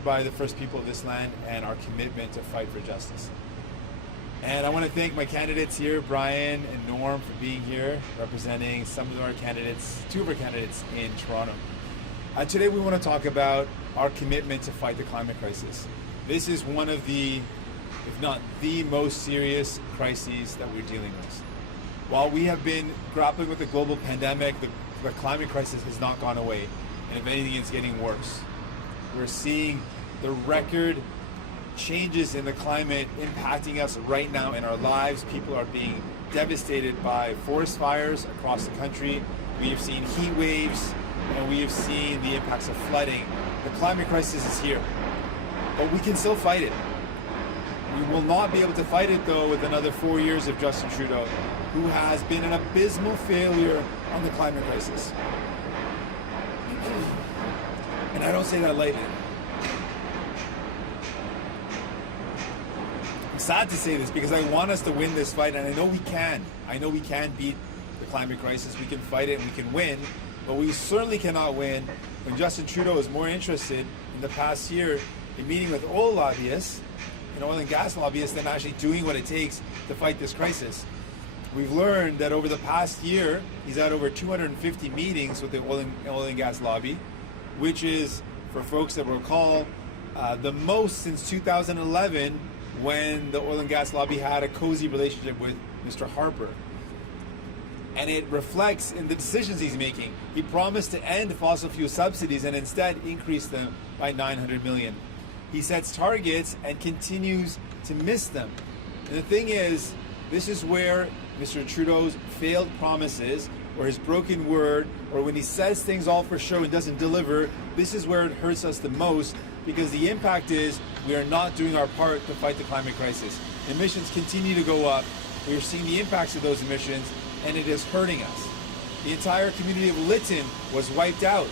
crafted by the first people of this land and our commitment to fight for justice. And I want to thank my candidates here, Brian and Norm, for being here, representing some of our candidates, two of our candidates in Toronto. Today we want to talk about our commitment to fight the climate crisis. This is one of the, if not the most serious crises that we're dealing with. While we have been grappling with the global pandemic, the climate crisis has not gone away. And if anything, it's getting worse. We're seeing the record changes in the climate impacting us right now in our lives. People are being devastated by forest fires across the country. We have seen heat waves, and we have seen the impacts of flooding. The climate crisis is here, but we can still fight it. We will not be able to fight it, though, with another 4 years of Justin Trudeau, who has been an abysmal failure on the climate crisis. And I don't say that lightly. I'm sad to say this because I want us to win this fight, and I know we can. I know we can beat the climate crisis. We can fight it and we can win, but we certainly cannot win when Justin Trudeau is more interested in the past year in meeting with oil lobbyists and oil and gas lobbyists than actually doing what it takes to fight this crisis. We've learned that over the past year, he's had over 250 meetings with the oil and gas lobby, which is, for folks that recall, the most since 2011, when the oil and gas lobby had a cozy relationship with Mr. Harper. And it reflects in the decisions he's making. He promised to end fossil fuel subsidies and instead increase them by $900 million. He sets targets and continues to miss them. And the thing is, this is where Mr. Trudeau's failed promises, or his broken word, or when he says things all for show and doesn't deliver, this is where it hurts us the most, because the impact is we are not doing our part to fight the climate crisis. Emissions continue to go up. We are seeing the impacts of those emissions, and it is hurting us. The entire community of Lytton was wiped out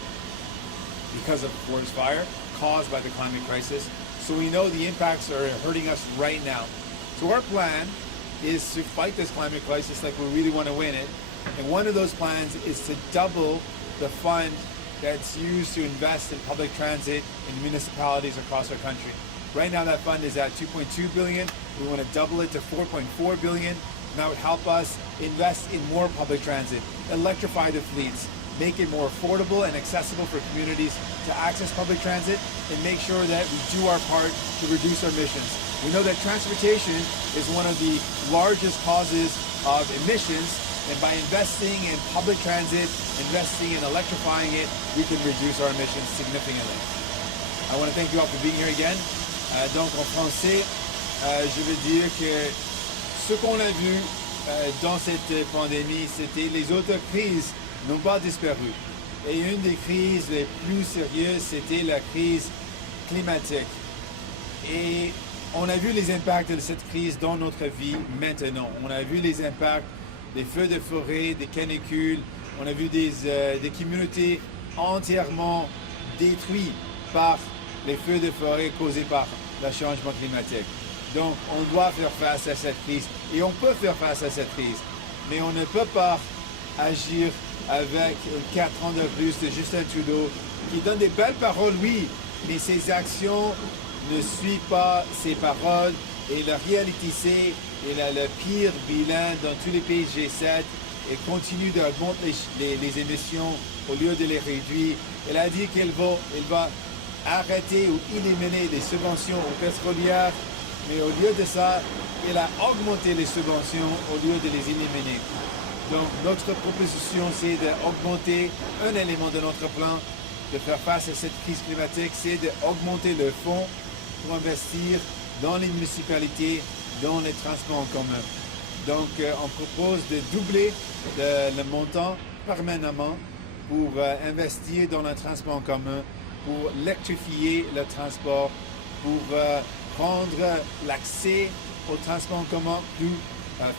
because of forest fire caused by the climate crisis. So we know the impacts are hurting us right now. So our plan is to fight this climate crisis like we really want to win it. And one of those plans is to double the fund that's used to invest in public transit in municipalities across our country. Right now that fund is at $2.2 billion. We want to double it to $4.4 billion. And that would help us invest in more public transit, electrify the fleets, make it more affordable and accessible for communities to access public transit, and make sure that we do our part to reduce our emissions. We know that transportation is one of the largest causes of emissions, and by investing in public transit, investing in electrifying it, we can reduce our emissions significantly. I want to thank you all for being here again. Donc en français, je veux dire que ce qu'on a vu dans cette pandémie, c'était les autres crises n'ont pas disparu. Et une des crises les plus sérieuses, c'était la crise climatique. Et on a vu les impacts de cette crise dans notre vie maintenant. On a vu les impacts des feux de forêt, des canicules. On a vu des communautés entièrement détruites par les feux de forêt causés par le changement climatique. Donc, on doit faire face à cette crise. Et on peut faire face à cette crise. Mais on ne peut pas agir avec 4 ans de plus de Justin Trudeau, qui donne des belles paroles, oui, mais ses actions ne suivent pas ses paroles. Et la réalité, c'est qu'il a le pire bilan dans tous les pays G7 et continue d'augmenter les émissions au lieu de les réduire. Elle a dit qu'elle va arrêter ou éliminer les subventions aux pétrolières, mais au lieu de ça, elle a augmenté les subventions au lieu de les éliminer. Donc notre proposition, c'est d'augmenter un élément de notre plan de faire face à cette crise climatique, c'est d'augmenter le fonds pour investir dans les municipalités, dans les transports en commun. Donc on propose de doubler le montant permanemment pour investir dans le transport en commun, pour électrifier le transport, pour rendre l'accès au transport en commun plus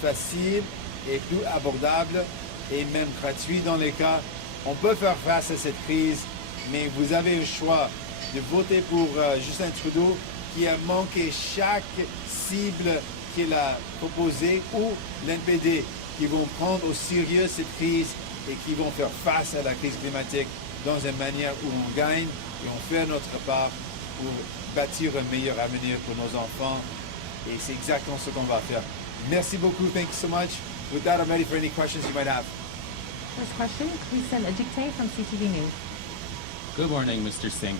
facile et plus abordable et même gratuit dans les cas. On peut faire face à cette crise, mais vous avez le choix de voter pour Justin Trudeau qui a manqué chaque cible qu'il a proposée, ou l'NPD qui vont prendre au sérieux cette crise et qui vont faire face à la crise climatique dans une manière où on gagne et on fait notre part pour bâtir un meilleur avenir pour nos enfants. Et c'est exactement ce qu'on va faire. Merci beaucoup. Thank you so much. With that, I'm ready for any questions you might have. First question, Christian Adjicte from CTV News. Good morning, Mr. Singh.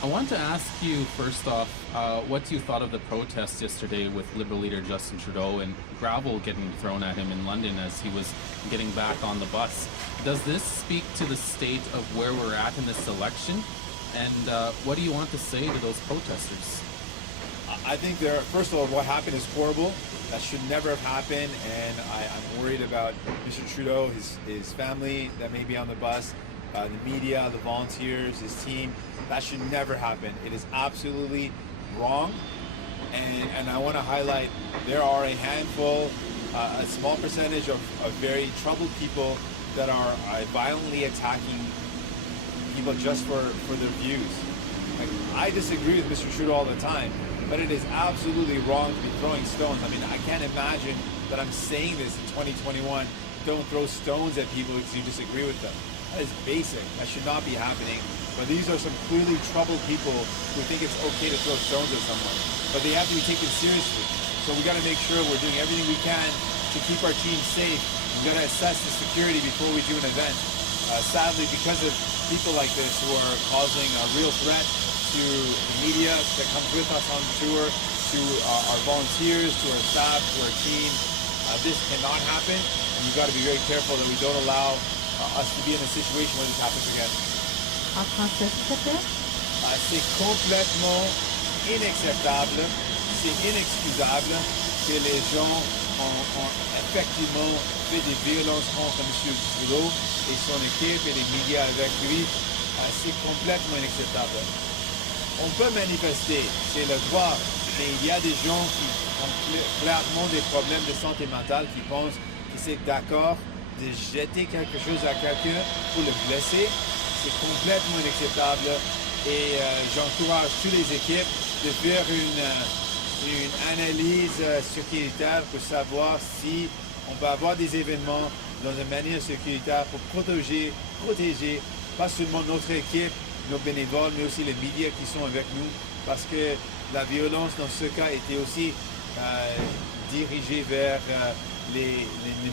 I want to ask you, first off, what you thought of the protest yesterday with Liberal leader Justin Trudeau and gravel getting thrown at him in London as he was getting back on the bus. Does this speak to the state of where we're at in this election? And what do you want to say to those protesters? I think first of all, what happened is horrible. That should never have happened, and I'm worried about Mr. Trudeau, his family that may be on the bus, the media, the volunteers, his team. That should never happen. It is absolutely wrong, and I want to highlight there are a handful, a small percentage of very troubled people that are violently attacking people just for their views. Like, I disagree with Mr. Trudeau all the time, but it is absolutely wrong to be throwing stones. I mean, I can't imagine that I'm saying this in 2021. Don't throw stones at people because you disagree with them. That is basic. That should not be happening. But these are some clearly troubled people who think it's okay to throw stones at someone. But they have to be taken seriously. So we got to make sure we're doing everything we can to keep our team safe. We got to assess the security before we do an event. Sadly, because of people like this who are causing a real threat to the media that comes with us on tour, to our volunteers, to our staff, to our team. This cannot happen, and we've got to be very careful that we don't allow us to be in a situation where this happens again. En français, s'il te plaît. C'est complètement inacceptable, c'est inexcusable que les gens ont effectivement fait des violences contre M. Trudeau et son équipe et les médias avec lui. C'est complètement inacceptable. On peut manifester, c'est le droit, mais il y a des gens qui ont clairement des problèmes de santé mentale qui pensent que c'est d'accord de jeter quelque chose à quelqu'un pour le blesser. C'est complètement inacceptable et j'encourage toutes les équipes de faire une analyse sécuritaire pour savoir si on peut avoir des événements dans une manière sécuritaire pour protéger pas seulement notre équipe, nos bénévoles, mais aussi les médias qui sont avec nous, parce que la violence dans ce cas était aussi dirigée vers les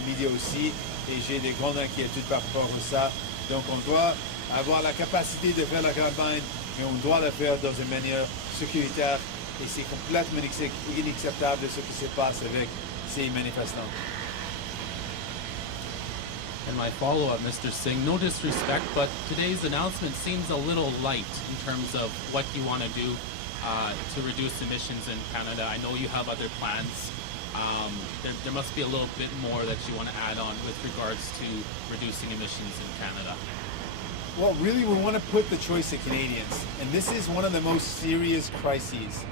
médias aussi, et j'ai des grandes inquiétudes par rapport à ça. Donc on doit avoir la capacité de faire la campagne, mais on doit la faire dans une manière sécuritaire, et c'est complètement inacceptable ce qui se passe avec ces manifestants. And my follow-up, Mr. Singh, no disrespect, but today's announcement seems a little light in terms of what you want to do to reduce emissions in Canada. I know you have other plans. There must be a little bit more that you want to add on with regards to reducing emissions in Canada. Well, really, we want to put the choice to Canadians, and this is one of the most serious crises.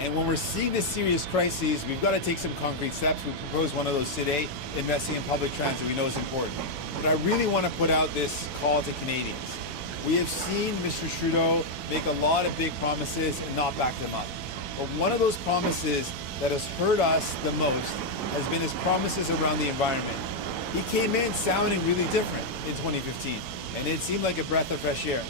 And when we're seeing this serious crisis, we've got to take some concrete steps. We propose one of those today, investing in public transit we know is important. But I really want to put out this call to Canadians. We have seen Mr. Trudeau make a lot of big promises and not back them up. But one of those promises that has hurt us the most has been his promises around the environment. He came in sounding really different in 2015, and it seemed like a breath of fresh air.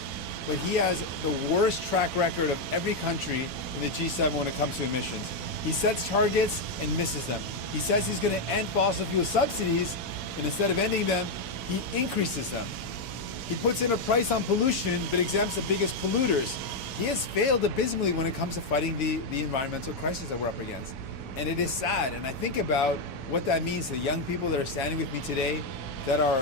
But he has the worst track record of every country in the G7 when it comes to emissions. He sets targets and misses them. He says he's going to end fossil fuel subsidies, and instead of ending them, he increases them. He puts in a price on pollution, but exempts the biggest polluters. He has failed abysmally when it comes to fighting the environmental crisis that we're up against. And it is sad, and I think about what that means to young people that are standing with me today that are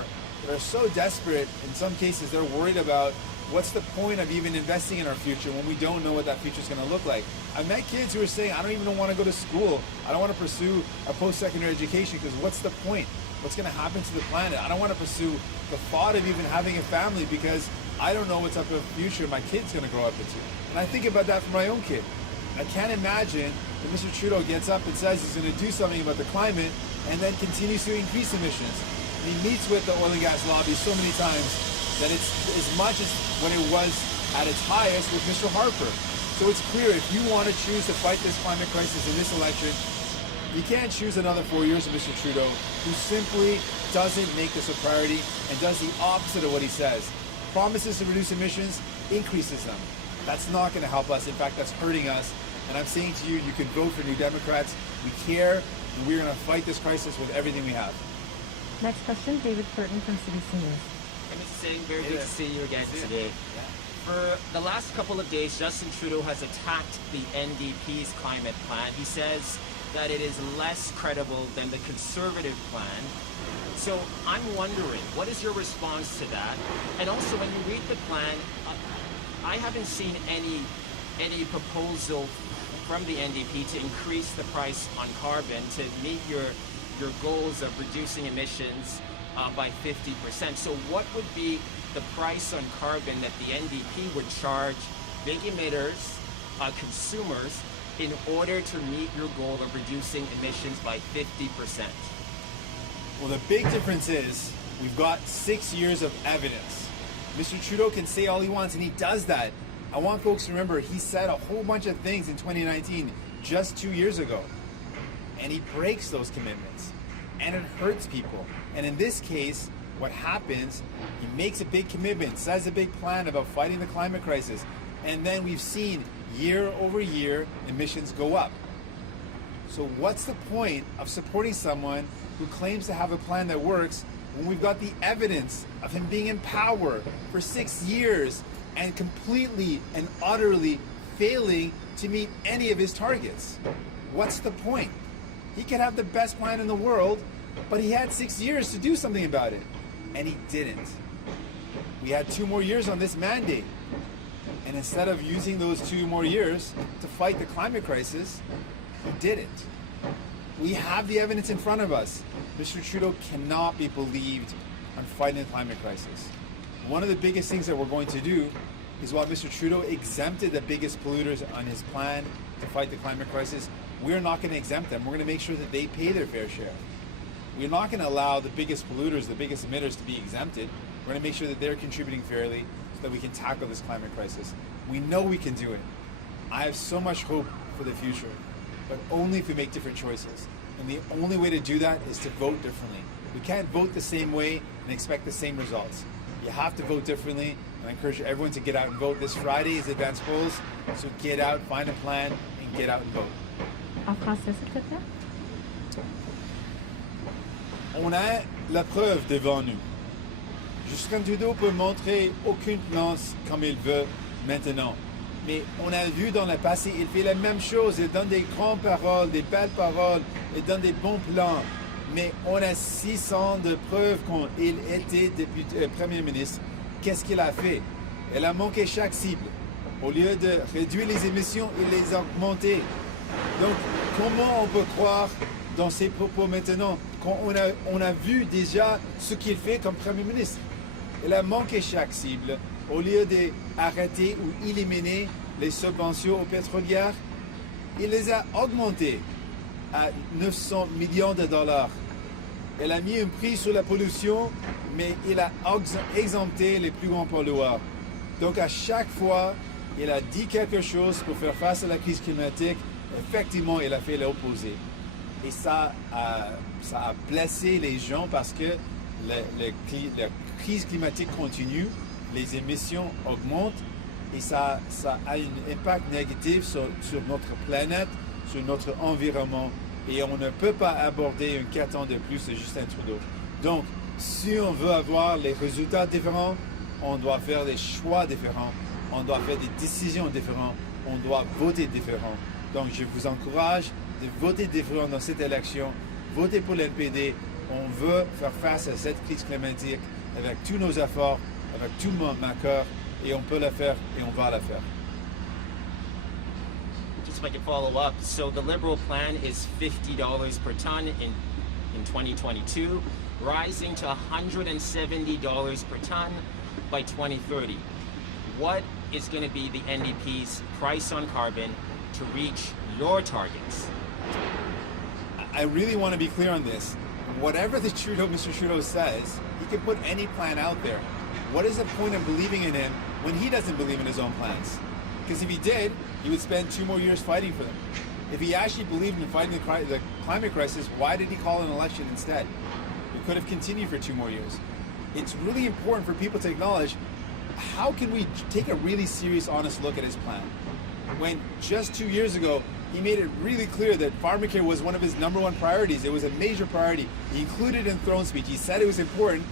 so desperate. In some cases, they're worried about what's the point of even investing in our future when we don't know what that future is going to look like. I've met kids who are saying, I don't even want to go to school. I don't want to pursue a post-secondary education because what's the point? What's going to happen to the planet? I don't want to pursue the thought of even having a family because I don't know what's up in the future my kid's going to grow up into. And I think about that for my own kid. I can't imagine that Mr. Trudeau gets up and says he's going to do something about the climate and then continues to increase emissions. And he meets with the oil and gas lobby so many times that it's as much as when it was at its highest with Mr. Harper. So it's clear if you want to choose to fight this climate crisis in this election, you can't choose another 4 years of Mr. Trudeau, who simply doesn't make this a priority and does the opposite of what he says. Promises to reduce emissions, increases them. That's not going to help us. In fact, that's hurting us. And I'm saying to you, you can vote for New Democrats. We care, and we're going to fight this crisis with everything we have. Next question, David Curtin from CBC News. Hey, Mr. Singh, very good to see you again today. For the last couple of days, Justin Trudeau has attacked the NDP's climate plan. He says that it is less credible than the Conservative plan. So I'm wondering, what is your response to that? And also, when you read the plan, I haven't seen any proposal from the NDP to increase the price on carbon to meet your goals of reducing emissions by 50%. So what would be the price on carbon that the NDP would charge big emitters, consumers, in order to meet your goal of reducing emissions by 50%? Well, the big difference is we've got 6 years of evidence. Mr. Trudeau can say all he wants, and he does that. I want folks to remember he said a whole bunch of things in 2019, just 2 years ago. And he breaks those commitments. And it hurts people. And in this case, what happens, he makes a big commitment, says a big plan about fighting the climate crisis. And then we've seen year over year emissions go up. So what's the point of supporting someone who claims to have a plan that works when we've got the evidence of him being in power for 6 years and completely and utterly failing to meet any of his targets? What's the point? He could have the best plan in the world, but he had 6 years to do something about it, and he didn't. We had 2 more years on this mandate, and instead of using those 2 more years to fight the climate crisis, he didn't. We have the evidence in front of us. Mr. Trudeau cannot be believed on fighting the climate crisis. One of the biggest things that we're going to do is while Mr. Trudeau exempted the biggest polluters on his plan to fight the climate crisis, we're not going to exempt them. We're going to make sure that they pay their fair share. We're not going to allow the biggest polluters, the biggest emitters to be exempted. We're going to make sure that they're contributing fairly so that we can tackle this climate crisis. We know we can do it. I have so much hope for the future, but only if we make different choices. And the only way to do that is to vote differently. We can't vote the same way and expect the same results. You have to vote differently, and I encourage everyone to get out and vote. This Friday is advance polls, so get out, find a plan, and get out and vote. En français, s'il te plaît. On a la preuve devant nous. Justin Trudeau peut montrer aucune plan comme il veut maintenant. Mais on a vu dans le passé, il fait la même chose. Il donne des grandes paroles, des belles paroles. Il donne des bons plans. Mais on a 6 ans de preuves quand il était Premier ministre. Qu'est-ce qu'il a fait? Il a manqué chaque cible. Au lieu de réduire les émissions, il les a augmentées. Donc, comment on peut croire dans ses propos maintenant quand on a vu déjà ce qu'il fait comme Premier ministre? Il a manqué chaque cible. Au lieu d'arrêter ou éliminer les subventions aux pétrolières, il les a augmentées à 900 millions de dollars. Il a mis un prix sur la pollution, mais il a exempté les plus grands pollueurs. Donc à chaque fois, il a dit quelque chose pour faire face à la crise climatique. Effectivement, il a fait l'opposé. Et ça a blessé les gens parce que la crise climatique continue, les émissions augmentent et ça a un impact négatif sur notre planète, sur notre environnement. Et on ne peut pas aborder un 4 ans de plus de Justin Trudeau. Donc, si on veut avoir les résultats différents, on doit faire des choix différents, on doit faire des décisions différentes, on doit voter différents. Donc, je vous encourage de voter différent dans cette élection, voter pour l'NPD. On veut faire face à cette crise climatique avec tous nos efforts, avec tout mon cœur, et on peut le faire et on va le faire. Just if I can follow up, so the Liberal plan is $50 per ton in 2022, rising to $170 per ton by 2030. What is going to be the NDP's price on carbon to reach your targets? I really want to be clear on this. Whatever Mr. Trudeau says, he can put any plan out there. What is the point of believing in him when he doesn't believe in his own plans? Because if he did, he would spend 2 more years fighting for them. If he actually believed in fighting the climate crisis, why did he call an election instead? We could have continued for 2 more years. It's really important for people to acknowledge how can we take a really serious, honest look at his plan when just 2 years ago he made it really clear that pharmacare was one of his #1 priorities. It was a major priority. He included it in throne speech. He said it was important,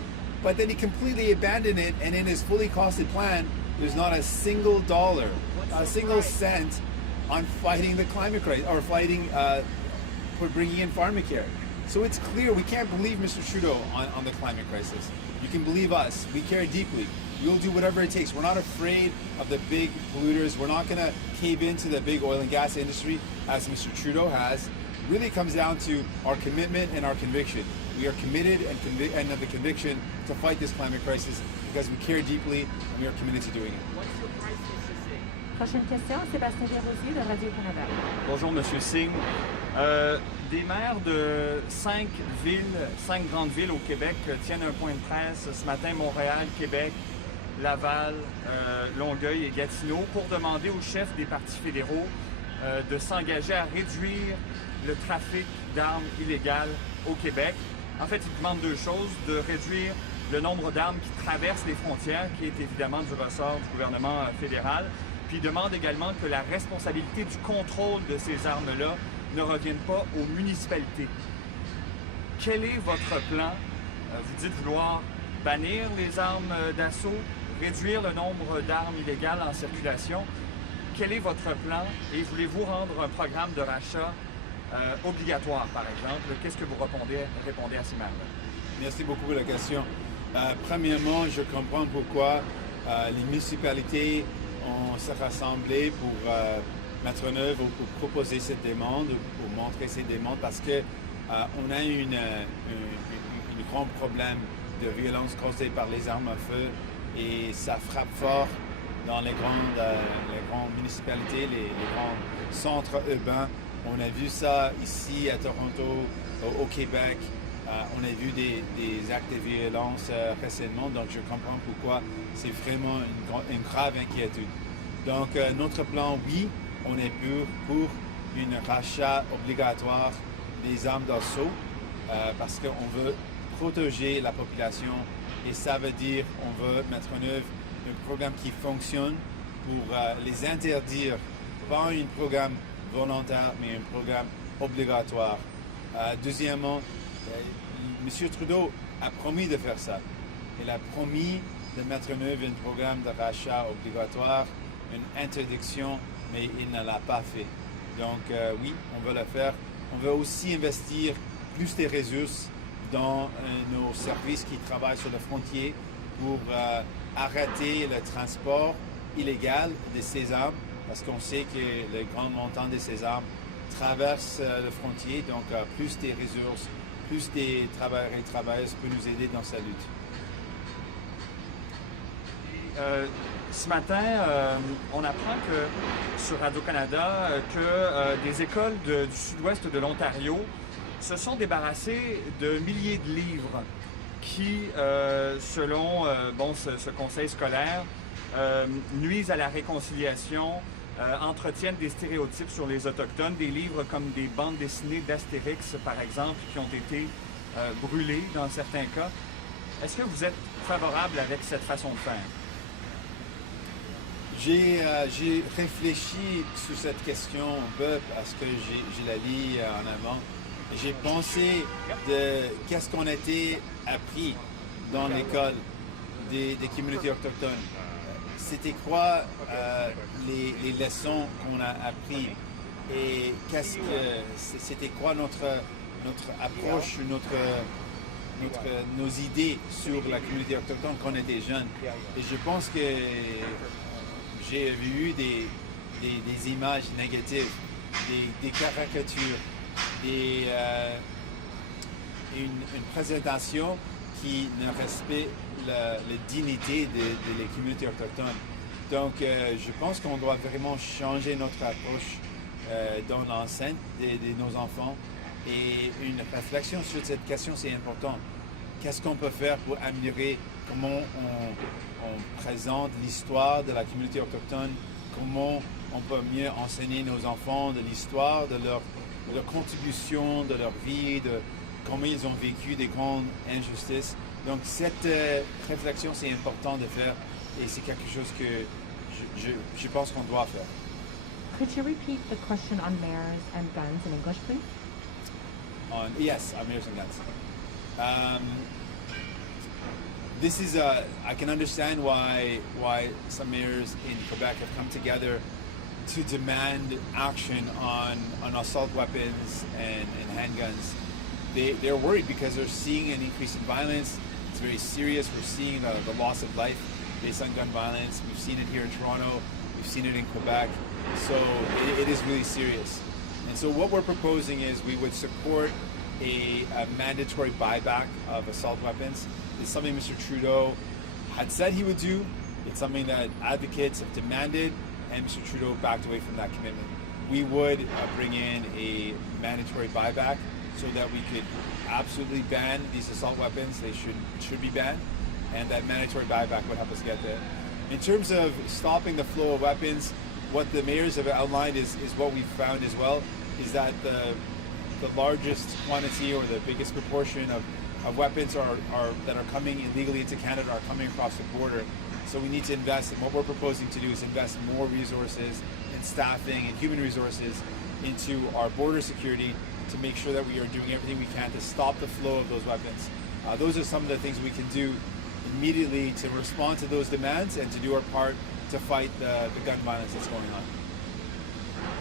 but then he completely abandoned it, and in his fully costed plan, there's not a single dollar, a single cent on fighting the climate crisis, or fighting for bringing in pharmacare. So it's clear we can't believe Mr. Trudeau on the climate crisis. You can believe us. We care deeply. We'll do whatever it takes. We're not afraid of the big polluters. We're not going to cave into the big oil and gas industry as Mr. Trudeau has. It really comes down to our commitment and our conviction. We are committed and have the conviction to fight this climate crisis because we care deeply and we are committed to doing it. What's your price, Mr. Singh? Prochaine question, Sébastien Desrosiers de Radio-Canada. Bonjour, Monsieur Singh. Des maires de 5 grandes villes au Québec tiennent un point de presse ce matin, Montréal, Québec, Laval, Longueuil et Gatineau, pour demander aux chefs des partis fédéraux de s'engager à réduire le trafic d'armes illégales au Québec. En fait, ils demandent deux choses: de réduire le nombre d'armes qui traversent les frontières, qui est évidemment du ressort du gouvernement fédéral, puis ils demandent également que la responsabilité du contrôle de ces armes-là ne revienne pas aux municipalités. Quel est votre plan? Vous dites vouloir bannir les armes d'assaut, réduire le nombre d'armes illégales en circulation. Quel est votre plan et voulez-vous rendre un programme de rachat obligatoire, par exemple? Qu'est-ce que vous répondez à ces maires-là? Merci beaucoup pour la question. Premièrement, je comprends pourquoi les municipalités ont se rassemblé pour mettre en œuvre ou pour proposer cette demande, pour montrer ces demandes, parce que on a un grand problème de violence causée par les armes à feu et ça frappe fort dans les grandes municipalités, les grands centres urbains. On a vu ça ici à Toronto, au Québec. On a vu des actes de violence récemment, donc je comprends pourquoi c'est vraiment une grave inquiétude. Donc notre plan, oui, on est pour un rachat obligatoire des armes d'assaut parce qu'on veut protéger la population et ça veut dire qu'on veut mettre en œuvre un programme qui fonctionne pour les interdire, pas un programme volontaire, mais un programme obligatoire. Deuxièmement, M. Trudeau a promis de faire ça. Il a promis de mettre en œuvre un programme de rachat obligatoire, une interdiction, mais il ne l'a pas fait. Donc oui, on veut le faire. On veut aussi investir plus de ressources dans nos services qui travaillent sur les frontières pour arrêter le transport illégal de ces armes, parce qu'on sait que le grand montant de ces armes traverse les frontières, donc plus de ressources, plus de travailleurs et travailleuses peuvent nous aider dans sa lutte. Ce matin, on apprend que sur Radio-Canada que des écoles du sud-ouest de l'Ontario se sont débarrassées de milliers de livres qui, selon ce conseil scolaire, nuisent à la réconciliation, entretiennent des stéréotypes sur les Autochtones, des livres comme des bandes dessinées d'Astérix, par exemple, qui ont été brûlées dans certains cas. Est-ce que vous êtes favorable avec cette façon de faire? J'ai réfléchi sur cette question un peu parce que je la lis en avant. J'ai pensé de qu'est-ce qu'on a été appris dans l'école des communautés autochtones. C'était quoi les leçons qu'on a apprises et c'était quoi notre approche, nos idées sur la communauté autochtone quand on était jeunes. Et je pense que j'ai vu des images négatives, des caricatures, une présentation qui ne respecte la dignité des communautés autochtones. Donc, je pense qu'on doit vraiment changer notre approche dans l'enceinte de nos enfants. Et une réflexion sur cette question, c'est important. Qu'est-ce qu'on peut faire pour améliorer comment on présente l'histoire de la communauté autochtone, comment on peut mieux enseigner nos enfants de l'histoire, de leur contribution, de leur vie, de comment ils ont vécu des grandes injustices. Donc cette réflexion, c'est important de faire et c'est quelque chose que je pense qu'on doit faire. Could you repeat the question on mayors and guns in English, please? Yes, on mayors and guns. This is I can understand why some mayors in Quebec have come together to demand action on assault weapons and handguns. They're worried because they're seeing an increase in violence. It's very serious. We're seeing the loss of life based on gun violence. We've seen it here in Toronto. We've seen it in Quebec. So it is really serious. And so what we're proposing is we would support a mandatory buyback of assault weapons. It's something Mr. Trudeau had said he would do. It's something that advocates have demanded, and Mr. Trudeau backed away from that commitment. We would bring in a mandatory buyback so that we could absolutely ban these assault weapons. They should be banned, and that mandatory buyback would help us get there. In terms of stopping the flow of weapons, what the mayors have outlined is what we've found as well, is that the largest quantity or the biggest proportion of weapons that are coming illegally into Canada are coming across the border. So we need to invest, and what we're proposing to do is invest more resources in staffing and human resources into our border security to make sure that we are doing everything we can to stop the flow of those weapons. Those are some of the things we can do immediately to respond to those demands and to do our part to fight the gun violence that's going on.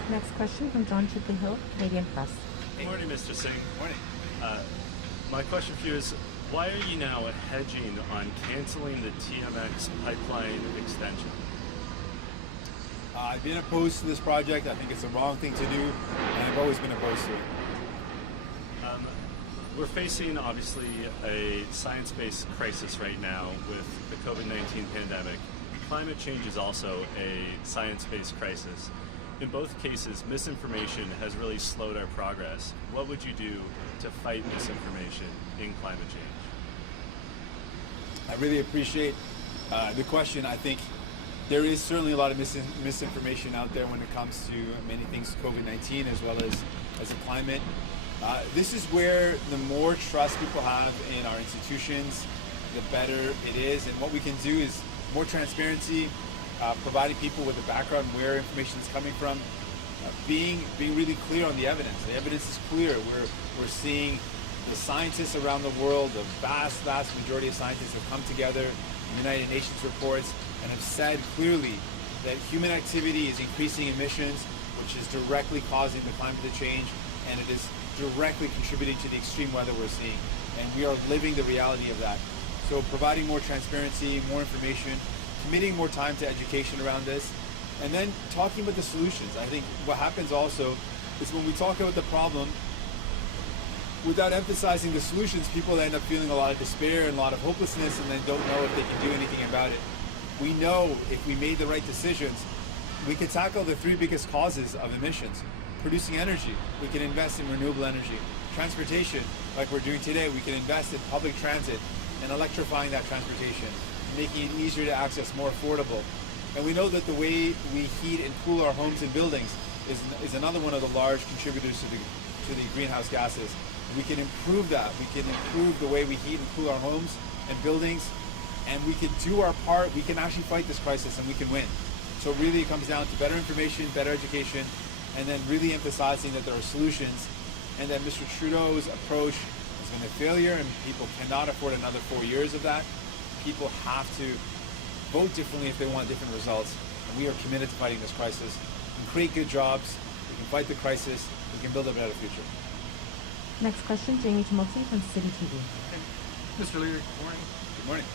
Next question from John Chidley Hill, Canadian Press. Good morning, Mr. Singh. Morning. My question for you is, why are you now hedging on canceling the TMX pipeline extension? I've been opposed to this project. I think it's the wrong thing to do, and I've always been opposed to it. We're facing, obviously, a science-based crisis right now with the COVID-19 pandemic. Climate change is also a science-based crisis. In both cases, misinformation has really slowed our progress. What would you do to fight misinformation in climate change? I really appreciate the question. I think there is certainly a lot of misinformation out there when it comes to many things, COVID-19 as well as the climate. This is where the more trust people have in our institutions, the better it is. And what we can do is more transparency, providing people with a background where information is coming from, being really clear on the evidence. The evidence is clear. We're seeing the scientists around the world, the vast majority of scientists have come together in United Nations reports and have said clearly that human activity is increasing emissions, which is directly causing the climate change, and it is directly contributing to the extreme weather we're seeing. And we are living the reality of that. So providing more transparency, more information, committing more time to education around this, and then talking about the solutions. I think what happens also is when we talk about the problem, without emphasizing the solutions, people end up feeling a lot of despair and a lot of hopelessness and then don't know if they can do anything about it. We know if we made the right decisions, we could tackle the three biggest causes of emissions. Producing energy, we can invest in renewable energy. Transportation, like we're doing today, we can invest in public transit and electrifying that transportation, making it easier to access, more affordable. And we know that the way we heat and cool our homes and buildings is another one of the large contributors to the greenhouse gases. We can improve that. We can improve the way we heat and cool our homes and buildings, and we can do our part. We can actually fight this crisis, and we can win. So really it comes down to better information, better education, and then really emphasizing that there are solutions, and that Mr. Trudeau's approach has been a failure, and people cannot afford another 4 years of that. People have to vote differently if they want different results, and we are committed to fighting this crisis. We can create good jobs, we can fight the crisis, we can build a better future. Next question, Jamie Timothy from City TV. Mr. Leary, good morning. Good morning.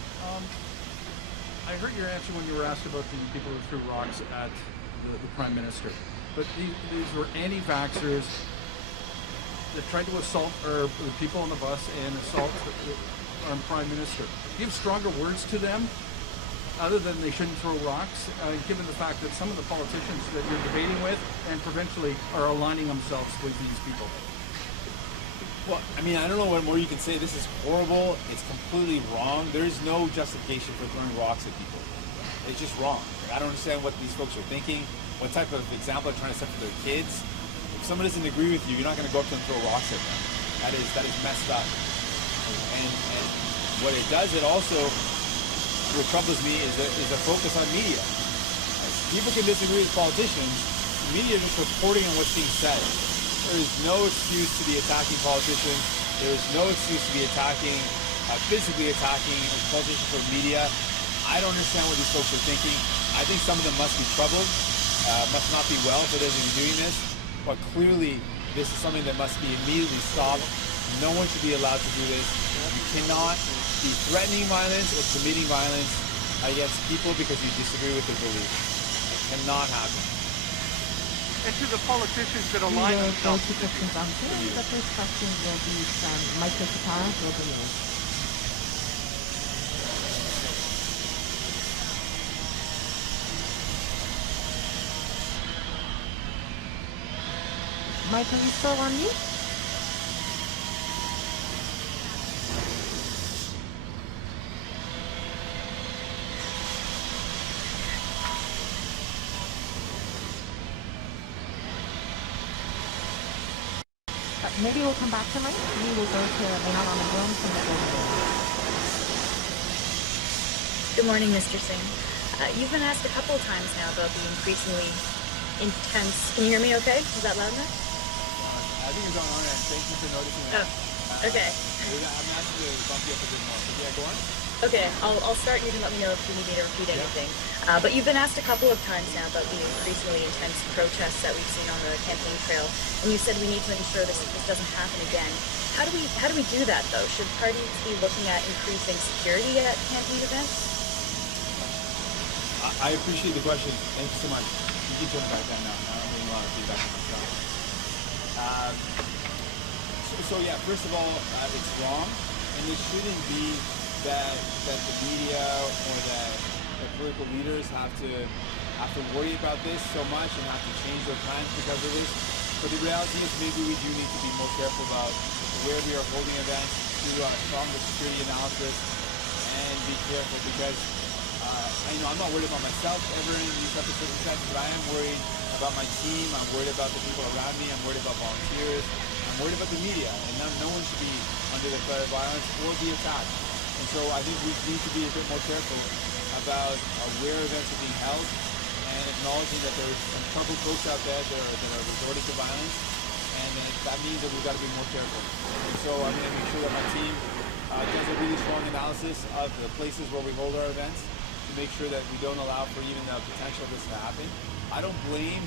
I heard your answer when you were asked about the people who threw rocks at the Prime Minister. But these were anti-vaxxers that tried to assault the people on the bus and assault our Prime Minister. Do you have stronger words to them other than they shouldn't throw rocks, given the fact that some of the politicians that you're debating with and provincially are aligning themselves with these people? Well, I mean, I don't know what more you can say. This is horrible. It's completely wrong. There is no justification for throwing rocks at people. It's just wrong. I don't understand what these folks are thinking, what type of example they're trying to set for their kids. If someone doesn't agree with you, you're not going to go up to them and throw rocks at them. That is messed up. And what it does, it also what troubles me is the focus on media. People can disagree with politicians. The media is just reporting on what's being said. There is no excuse to be attacking politicians. There is no excuse to be attacking, physically attacking politicians or media. I don't understand what these folks are thinking. I think some of them must be troubled, must not be well for those who are doing this. But clearly, this is something that must be immediately stopped. No one should be allowed to do this. You cannot be threatening violence or committing violence against people because you disagree with their beliefs. It cannot happen. And to the politicians that We align will go themselves to with the questions after. The first question will be from Michael Katara, Global News. Michael, you still on mute? Maybe we'll come back to Mike. We will go to Leon on the room from the Global News. Good morning, Mr. Singh. You've been asked a couple of times now about the increasingly intense. Can you hear me okay? Is that loud enough? I think it's on our end. Thank you for noticing that. Oh, okay. I'm asking you to bump you up a bit more. But yeah, go on. Okay, I'll start and you can let me know if you need me to repeat anything. But you've been asked a couple of times now about the increasingly intense protests that we've seen on the campaign trail, and you said we need to ensure this doesn't happen again. How do we do that though? Should parties be looking at increasing security at campaign events? I appreciate the question. Thank you so much. You keep turning back down now. I'm getting a lot of feedback from myself. So yeah, first of all, it's wrong, and it shouldn't be that the media or that the political leaders have to worry about this so much and have to change their plans because of this. But the reality is maybe we do need to be more careful about where we are holding events, do a stronger security analysis, and be careful because I'm not worried about myself ever in these type of circumstances, but I am worried about my team, I'm worried about the people around me, I'm worried about volunteers, I'm worried about the media, and no one should be under the threat of violence or be attacked. And so I think we need to be a bit more careful about where events are being held and acknowledging that there's some troubled folks out there that are resorting to violence, and that means that we've got to be more careful. And so I'm going to make sure that my team does a really strong analysis of the places where we hold our events to make sure that we don't allow for even the potential of this to happen. I don't blame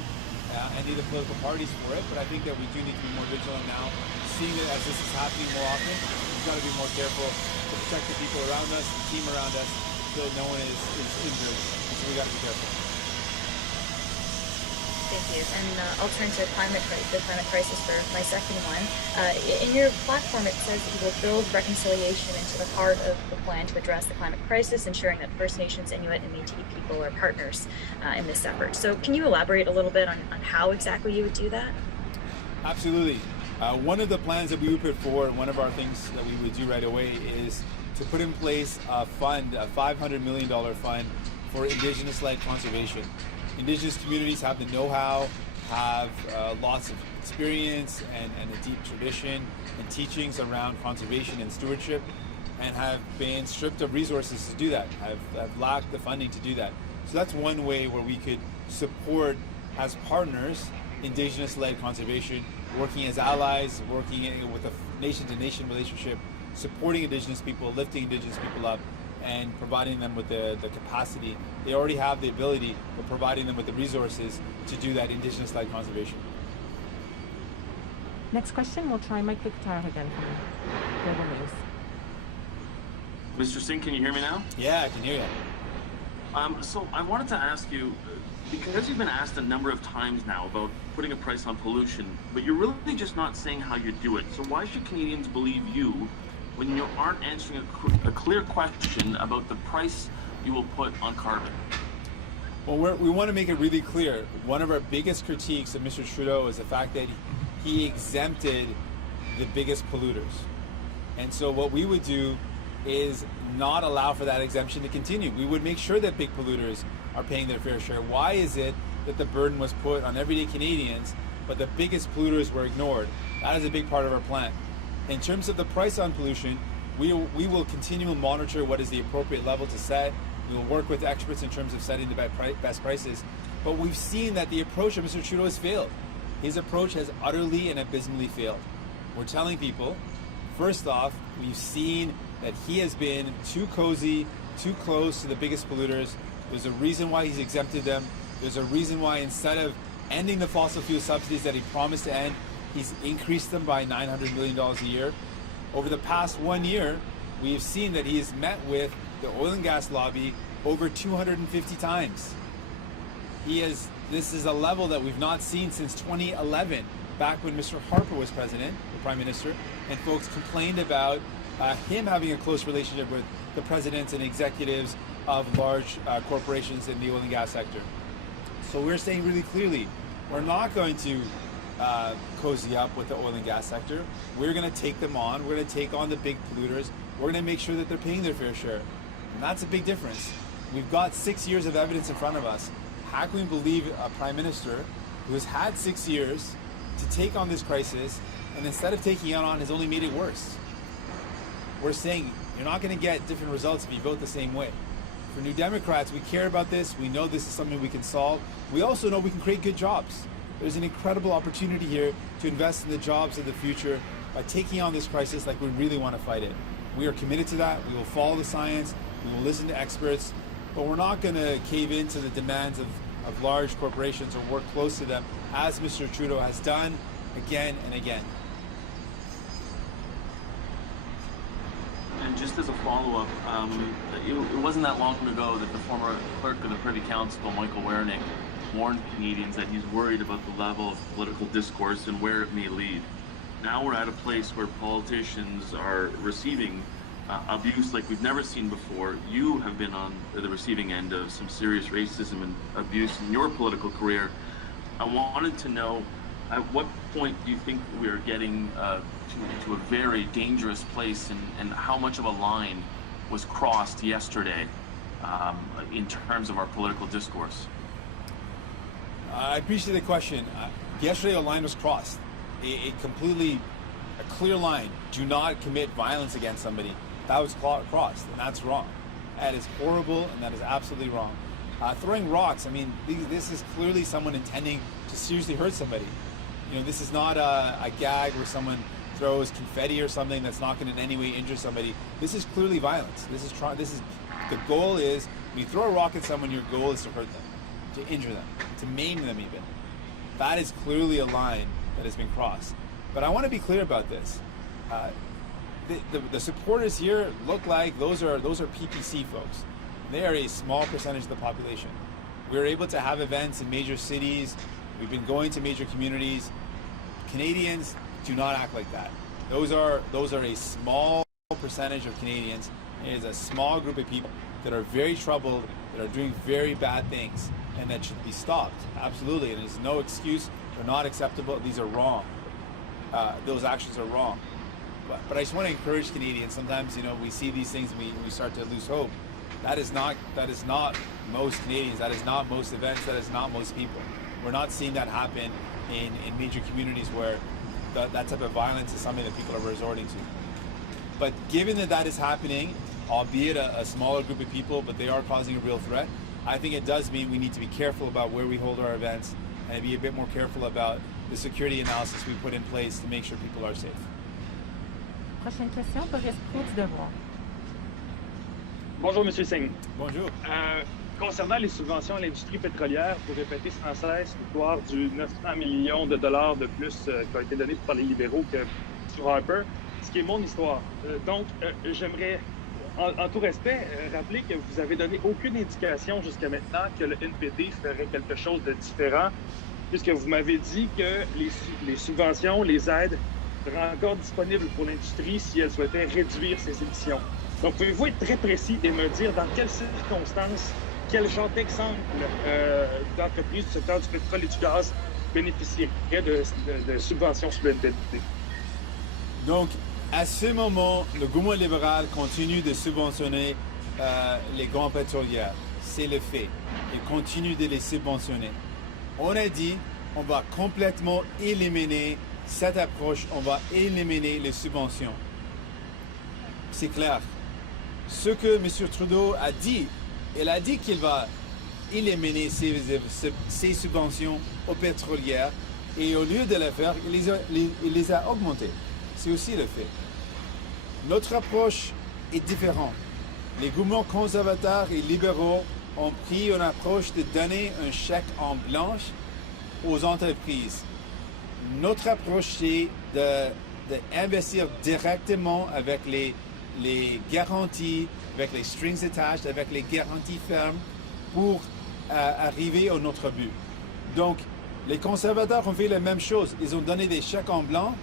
any of the political parties for it, but I think that we do need to be more vigilant now, seeing that as this is happening more often, we've got to be more careful to protect the people around us, the team around us, so that no one is injured. So we got to be careful. Thank you. And I'll turn to the climate crisis for my second one. In your platform, it says that you will build reconciliation into the heart of the plan to address the climate crisis, ensuring that First Nations, Inuit, and Métis people are partners in this effort. So can you elaborate a little bit on how exactly you would do that? Absolutely. One of the plans that we would put forward, one of our things that we would do right away is to put in place a fund, a $500 million fund for Indigenous-led conservation. Indigenous communities have the know-how, have lots of experience and a deep tradition and teachings around conservation and stewardship, and have been stripped of resources to do that, have lacked the funding to do that. So that's one way where we could support as partners Indigenous-led conservation, working as allies, working with a nation-to-nation relationship, supporting Indigenous people, lifting Indigenous people up, and providing them with the capacity. They already have the ability, but providing them with the resources to do that Indigenous-led conservation. Next question, we'll try Mike Katara again from Global News. Mr. Singh, can you hear me now? Yeah, I can hear you. So I wanted to ask you, because you've been asked a number of times now about putting a price on pollution, but you're really just not saying how you do it. So why should Canadians believe you when you aren't answering a clear question about the price you will put on carbon? Well, we want to make it really clear. One of our biggest critiques of Mr. Trudeau is the fact that he exempted the biggest polluters. And so what we would do is not allow for that exemption to continue. We would make sure that big polluters are paying their fair share. Why is it that the burden was put on everyday Canadians, but the biggest polluters were ignored? That is a big part of our plan. In terms of the price on pollution, we will continue to monitor what is the appropriate level to set We'll work with experts in terms of setting the best prices. But we've seen that the approach of Mr. Trudeau has failed. His approach has utterly and abysmally failed. We're telling people, first off, we've seen that he has been too cozy, too close to the biggest polluters. There's a reason why he's exempted them. There's a reason why instead of ending the fossil fuel subsidies that he promised to end, he's increased them by $900 million a year. Over the past 1 year, we have seen that he has met with the oil and gas lobby over 250 times. This is a level that we've not seen since 2011, back when Mr. Harper was president, the prime minister, and folks complained about him having a close relationship with the presidents and executives of large corporations in the oil and gas sector. So we're saying really clearly, we're not going to cozy up with the oil and gas sector. We're going to take them on. We're going to take on the big polluters. We're going to make sure that they're paying their fair share. And that's a big difference. We've got 6 years of evidence in front of us. How can we believe a prime minister who has had 6 years to take on this crisis, and instead of taking it on, has only made it worse? We're saying you're not going to get different results if you vote the same way. For New Democrats, we care about this. We know this is something we can solve. We also know we can create good jobs. There's an incredible opportunity here to invest in the jobs of the future by taking on this crisis like we really want to fight it. We are committed to that. We will follow the science. We will listen to experts. But we're not going to cave into the demands of large corporations or work close to them, as Mr. Trudeau has done again and again. And just as a follow-up, it wasn't that long ago that the former clerk of the Privy Council, Michael Wernick, warned Canadians that he's worried about the level of political discourse and where it may lead. Now we're at a place where politicians are receiving abuse like we've never seen before. You have been on the receiving end of some serious racism and abuse in your political career. I wanted to know, at what point do you think we are getting to a very dangerous place, and how much of a line was crossed yesterday in terms of our political discourse? I appreciate the question. Yesterday a line was crossed. A clear line. Do not commit violence against somebody. That was crossed, and that's wrong. That is horrible, and that is absolutely wrong. Throwing rocks, I mean, this is clearly someone intending to seriously hurt somebody. You know, this is not a gag where someone throws confetti or something that's not going to in any way injure somebody. This is clearly violence. The goal is, when you throw a rock at someone, your goal is to hurt them, to injure them, to maim them even. That is clearly a line that has been crossed. But I want to be clear about this. The supporters here look like those are PPC folks. They are a small percentage of the population. We're able to have events in major cities. We've been going to major communities. Canadians do not act like that. Those are a small percentage of Canadians. It is a small group of people that are very troubled, that are doing very bad things, and that should be stopped. Absolutely, and there's no excuse. They're not acceptable. These are wrong. Those actions are wrong. But I just want to encourage Canadians. Sometimes, you know, we see these things and we start to lose hope. That is not most Canadians. That is not most events. That is not most people. We're not seeing that happen in major communities where that type of violence is something that people are resorting to. But given that is happening, albeit a smaller group of people, but they are causing a real threat, I think it does mean we need to be careful about where we hold our events and be a bit more careful about the security analysis we put in place to make sure people are safe. Prochaine question, Boris Proulx du Devoir. Bonjour, M. Singh. Bonjour. Concernant les subventions à l'industrie pétrolière, pour répéter sans cesse l'histoire du 900 millions de dollars de plus qui a été donné par les libéraux que sur Harper, ce qui est mon histoire. Donc, j'aimerais, en tout respect, rappeler que vous avez donné aucune indication jusqu'à maintenant que le NPD ferait quelque chose de différent, puisque vous m'avez dit que les subventions, les aides seraient encore disponibles pour l'industrie si elle souhaitait réduire ses émissions. Donc, pouvez-vous être très précis et me dire dans quelles circonstances, quel genre d'exemple d'entreprise du secteur du pétrole et du gaz bénéficierait de subventions sur le NPD? Donc, à ce moment, le gouvernement libéral continue de subventionner les grands pétrolières. C'est le fait. Il continue de les subventionner. On a dit, on va complètement éliminer cette approche, on va éliminer les subventions. C'est clair. Ce que M. Trudeau a dit Elle a dit qu'il va éliminer ces subventions aux pétrolières et au lieu de le faire, il les a augmentées. C'est aussi le fait. Notre approche est différente. Les gouvernements conservateurs et libéraux ont pris une approche de donner un chèque en blanche aux entreprises. Notre approche, c'est d'investir directement avec les garanties, avec les strings attached, avec les garanties fermes pour arriver à notre but. Donc, les conservateurs ont fait la même chose. Ils ont donné des chèques en blanc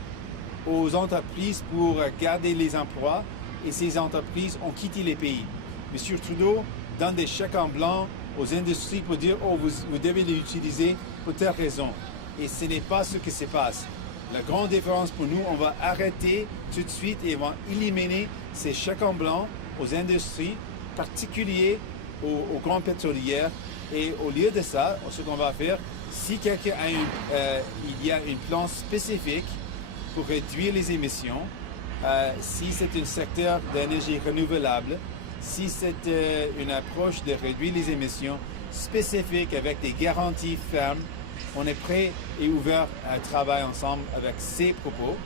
aux entreprises pour garder les emplois et ces entreprises ont quitté les pays. M. Trudeau donne des chèques en blanc aux industries pour dire « Oh, vous devez les utiliser pour telle raison ». Et ce n'est pas ce qui se passe. La grande différence pour nous, on va arrêter tout de suite et on va éliminer ces chèques en blanc aux industries, particuliers aux grandes pétrolières. Et au lieu de ça, ce qu'on va faire, si quelqu'un a il y a un plan spécifique pour réduire les émissions, si c'est un secteur d'énergie renouvelable, si c'est une approche de réduire les émissions spécifique avec des garanties fermes, on est prêt et ouvert à travailler ensemble avec ces propos,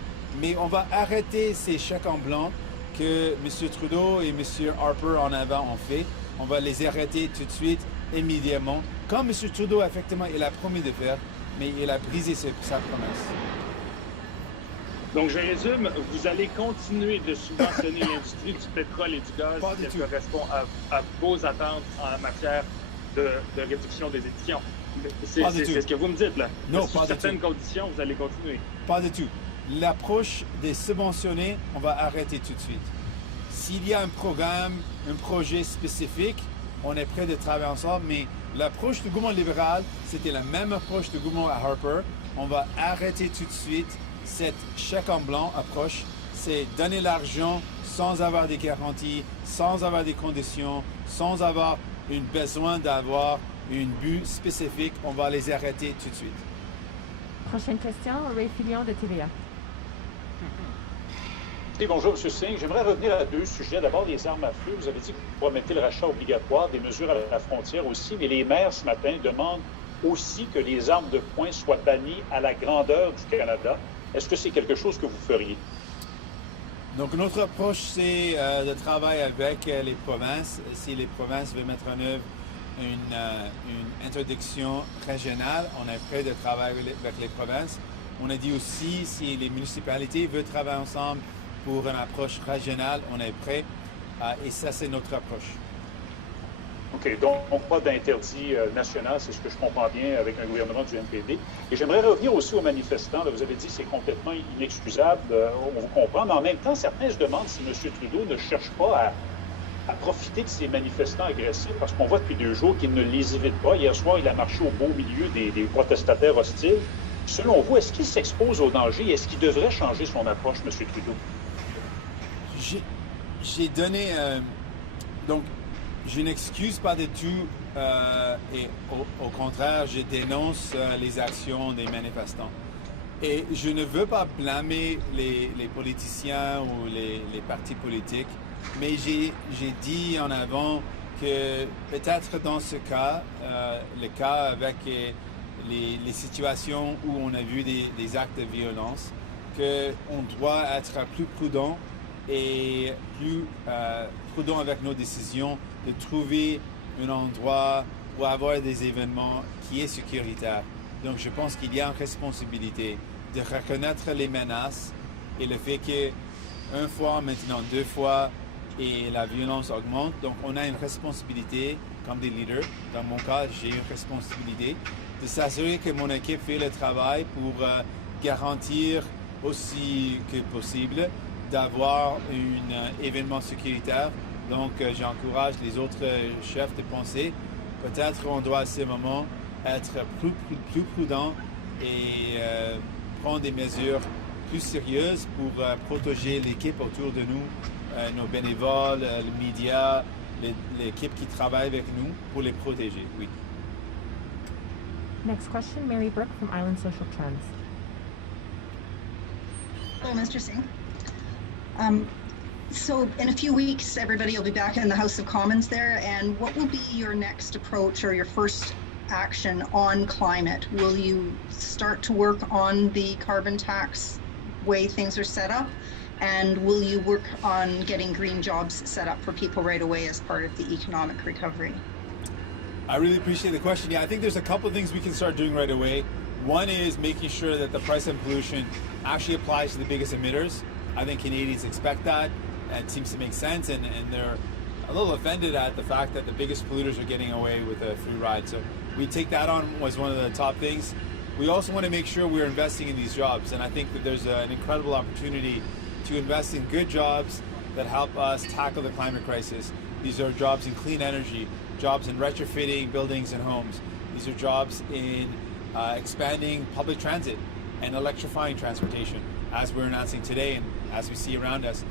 mais on va arrêter ces chèques en blanc que M. Trudeau et M. Harper en avant ont fait. On va les arrêter tout de suite, immédiatement, comme M. Trudeau, effectivement, il a promis de faire, mais il a brisé sa promesse. Donc, je résume, vous allez continuer de subventionner l'industrie du pétrole et du gaz qui correspond à vos attentes en matière de réduction des émissions. C'est ce que vous me dites, là. Non, sous certaines conditions, vous allez continuer. Pas du tout. L'approche des subventionnés, on va arrêter tout de suite. S'il y a un programme, un projet spécifique, on est prêt de travailler ensemble, mais l'approche du gouvernement libéral, c'était la même approche du gouvernement à Harper. On va arrêter tout de suite cette chèque en blanc approche. C'est donner l'argent sans avoir des garanties, sans avoir des conditions, sans avoir un besoin d'avoir un but spécifique. On va les arrêter tout de suite. Prochaine question, Ray Filion de TVA. Et bonjour, M. Singh. J'aimerais revenir à deux sujets. D'abord, les armes à feu. Vous avez dit que vous promettez le rachat obligatoire, des mesures à la frontière aussi, mais les maires, ce matin, demandent aussi que les armes de poing soient bannies à la grandeur du Canada. Est-ce que c'est quelque chose que vous feriez? Donc, notre approche, c'est de travailler avec les provinces. Si les provinces veulent mettre en œuvre une interdiction régionale, on est prêt de travailler avec les provinces. On a dit aussi, si les municipalités veulent travailler ensemble pour une approche régionale, on est prêt. Et ça, c'est notre approche. OK. Donc, pas d'interdit national, c'est ce que je comprends bien avec un gouvernement du NPD. Et j'aimerais revenir aussi aux manifestants. Là, vous avez dit que c'est complètement inexcusable. On vous comprend. Mais en même temps, certains se demandent si M. Trudeau ne cherche pas à profiter de ces manifestants agressifs, parce qu'on voit depuis 2 jours qu'il ne les évite pas. Hier soir, il a marché au beau milieu des protestataires hostiles. Selon vous, est-ce qu'il s'expose au danger? Est-ce qu'il devrait changer son approche, M. Trudeau? J'ai donné... donc, je n'excuse pas du tout et au contraire, je dénonce les actions des manifestants. Et je ne veux pas blâmer les politiciens ou les partis politiques, mais j'ai dit en avant que peut-être dans ce cas, le cas avec les situations où on a vu des actes de violence, qu'on doit être plus prudent et plus prudent avec nos décisions, de trouver un endroit pour avoir des événements qui est sécuritaire. Donc je pense qu'il y a une responsabilité de reconnaître les menaces et le fait qu'une fois, maintenant 2 fois, et la violence augmente. Donc on a une responsabilité comme des leaders. Dans mon cas, j'ai une responsabilité de s'assurer que mon équipe fait le travail pour garantir aussi que possible d'avoir un événement sécuritaire. Donc, j'encourage les autres chefs de penser, peut-être on doit à ce moment être plus prudent et prendre des mesures plus sérieuses pour protéger l'équipe autour de nous, nos bénévoles, les médias, l'équipe qui travaille avec nous, pour les protéger, oui. Next question, Mary Burke from Island Social Trends. Hello, Mr. Singh. So in a few weeks, everybody will be back in the House of Commons there. And what will be your next approach or your first action on climate? Will you start to work on the carbon tax way things are set up? And will you work on getting green jobs set up for people right away as part of the economic recovery? I really appreciate the question. Yeah, I think there's a couple of things we can start doing right away. One is making sure that the price on pollution actually applies to the biggest emitters. I think Canadians expect that. And it seems to make sense, and they're a little offended at the fact that the biggest polluters are getting away with a free ride. So we take that on as one of the top things. We also want to make sure we're investing in these jobs, and I think that there's an incredible opportunity to invest in good jobs that help us tackle the climate crisis. These are jobs in clean energy, jobs in retrofitting buildings and homes. These are jobs in expanding public transit and electrifying transportation, as we're announcing today and as we see around us.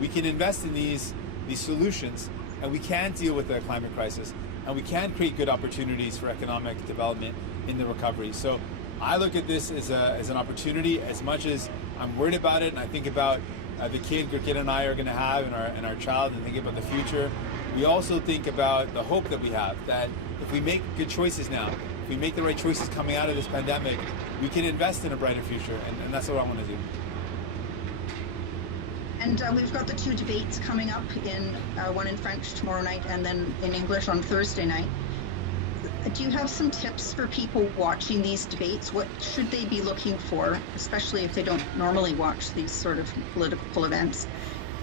We can invest in these solutions, and we can deal with the climate crisis, and we can create good opportunities for economic development in the recovery. So I look at this as an opportunity. As much as I'm worried about it, and I think about the kid Gurkit and I are going to have, and our child, and think about the future, we also think about the hope that we have, that if we make good choices now, if we make the right choices coming out of this pandemic, we can invest in a brighter future, and that's what I want to do. And we've got the two debates coming up, one in French tomorrow night and then in English on Thursday night. Do you have some tips for people watching these debates? What should they be looking for, especially if they don't normally watch these sort of political events?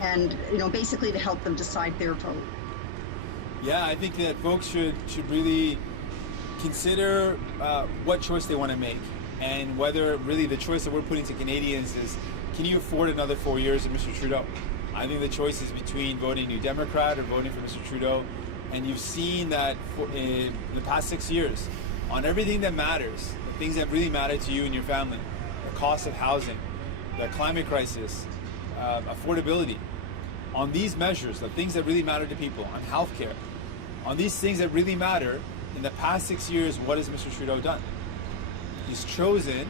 And, basically to help them decide their vote. Yeah, I think that folks should really consider what choice they want to make, and whether really the choice that we're putting to Canadians is, can you afford another 4 years of Mr. Trudeau? I think the choice is between voting New Democrat or voting for Mr. Trudeau. And you've seen that in the past 6 years, on everything that matters, the things that really matter to you and your family, the cost of housing, the climate crisis, affordability, on these measures, the things that really matter to people, on healthcare, on these things that really matter, in the past 6 years, what has Mr. Trudeau done? He's chosen,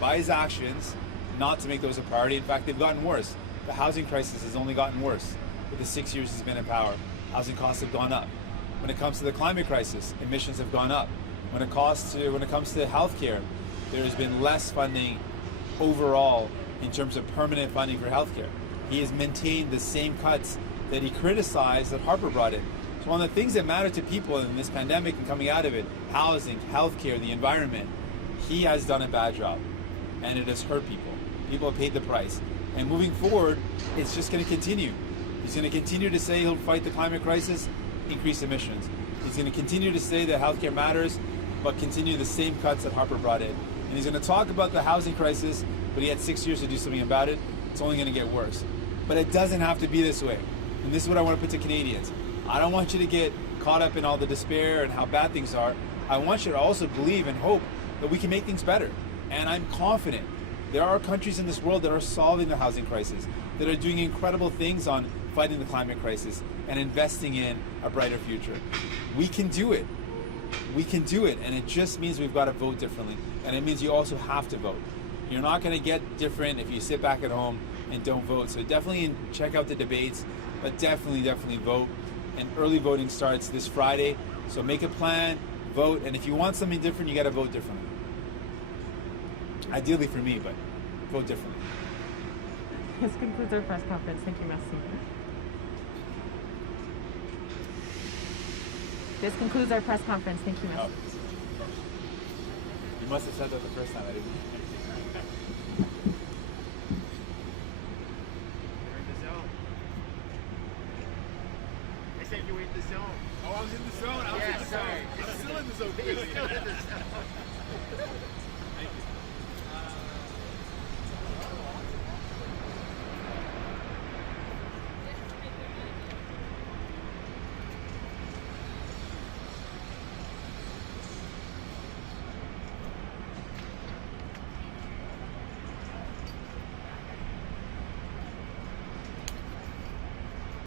by his actions, not to make those a priority. In fact, they've gotten worse. The housing crisis has only gotten worse with the 6 years he's been in power. Housing costs have gone up. When it comes to the climate crisis, emissions have gone up. When it comes to healthcare, there has been less funding overall in terms of permanent funding for healthcare. He has maintained the same cuts that he criticized that Harper brought in. So one of the things that matter to people in this pandemic and coming out of it, housing, healthcare, the environment, he has done a bad job, and it has hurt people. People have paid the price. And moving forward, it's just going to continue. He's going to continue to say he'll fight the climate crisis, increase emissions. He's going to continue to say that healthcare matters, but continue the same cuts that Harper brought in. And he's going to talk about the housing crisis, but he had 6 years to do something about it. It's only going to get worse. But it doesn't have to be this way. And this is what I want to put to Canadians. I don't want you to get caught up in all the despair and how bad things are. I want you to also believe and hope that we can make things better. And I'm confident there are countries in this world that are solving the housing crisis, that are doing incredible things on fighting the climate crisis and investing in a brighter future. We can do it. We can do it, and it just means we've got to vote differently. And it means you also have to vote. You're not going to get different if you sit back at home and don't vote. So definitely check out the debates, but definitely vote. And early voting starts this Friday. So make a plan, vote, and if you want something different, you got to vote differently. Ideally for me, but vote differently. This concludes our press conference. Thank you, merci. This concludes our press conference. Thank you, merci. Oh. You must have said that the first time. I didn't. You're in the zone. I said you were in the zone. Oh, I was in the zone. I was in the zone. I'm still in the zone. You're still in the zone.